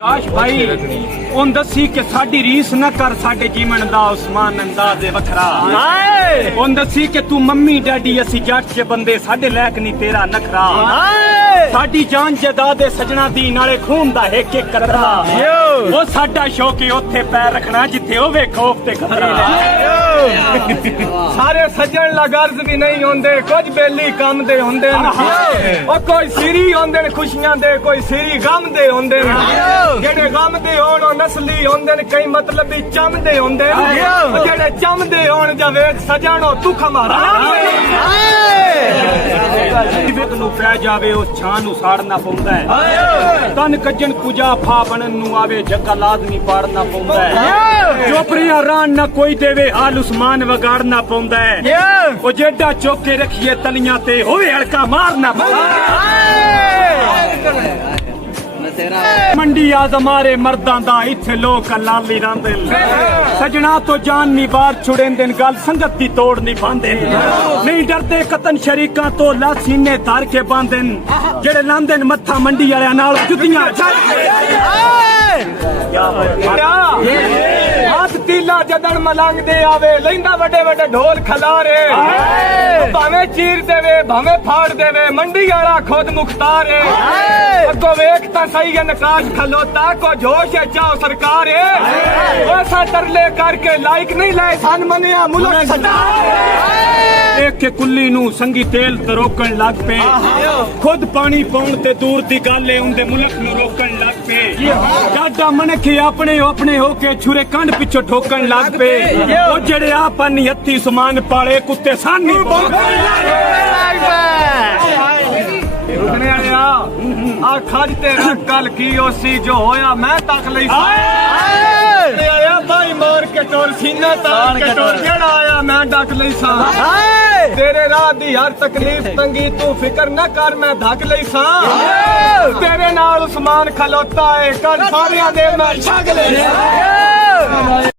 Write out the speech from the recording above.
काश भाई उन दसी के साडी रीस न कर साडे जीवन दा उस्मान अंदाज वखरा उन दसी के तू मम्मी डैडी असी जट च बंदे साडे लैक नहीं तेरा नखरा साडी जान जायदाद सजना दी नाले खून दा एक एक कतरा वो साडा शौक है उत्थे पैर रखना जिथे होवे खौफ ते खतरा सारे सज्जन लगर्ज भी नहीं होंदे कुछ बेली कम दे होंदे ओ कोई सिरी होंदे खुशियां दे कोई सिरी गम दे होंदे जेड़े गम दे होण ओ नस्ली होंदे कई मतलब चमदे होंदे जेड़े चमदे होण जावे सजणो तू खमारा विक नू पै जावे उस छां नू साड़ना पौंदा है तन कज्जन पूजा फा बनन नू आवे जग्गा लाजमी पाड़ना पौंदा है चोपड़ियां रान ना कोई देवे आल उस्मान वगाड़ना पौंदा है ओ जेड़ा चौके रखिए तलियां ते होवे हड़का मारना पौंदा मंडी आजमारे मर्दां दा इत्थे लोक लाली रांदे सजना तो जान नी बार छुड़ेंदे गल संगत दी तोड़ नी पांदे नहीं डरदे कतन शरीकां तो ला सीने धर के बांधे जेड़े लांदे मत्था मंडी वालियां नाल जुतियां हाथ तीला जदन मलंग दे आवे लैंदा वड्डे वड्डे ढोल खलारे भावे चीर देवे भावे फाड़ देवे मंडी वाला खुद मुख्तार है अगो वेख ता सही है नकाश खलोता को जोश है चाओ सरकार है वैसा तरले करके लाइक नहीं लाए सन मनिया मुल्क सदा देख के कुल्ली नू संगी तेल ते रोकण लग पे खुद पानी पाउण ते दूर दी गल है उंदे मुल्क नू रोकण लग पे डाडा मनखे अपने अपने होके छुरे कंड पिछो ठोकण लग पे ओ जेड़े आपन हत्थी समान पाले कुत्ते सानी आ खज तेरा कल की ओसी जो होया मैं तक लई आया भाई मार के टोर सीना तान के टोर जेड़ा आया मैं डक लई सा तेरे राह दी हर तकलीफ तंगी तू फिकर न कर मैं धक लई सा तेरे नाल उस्मान खलोता है कर सारियां दे मैं छग ले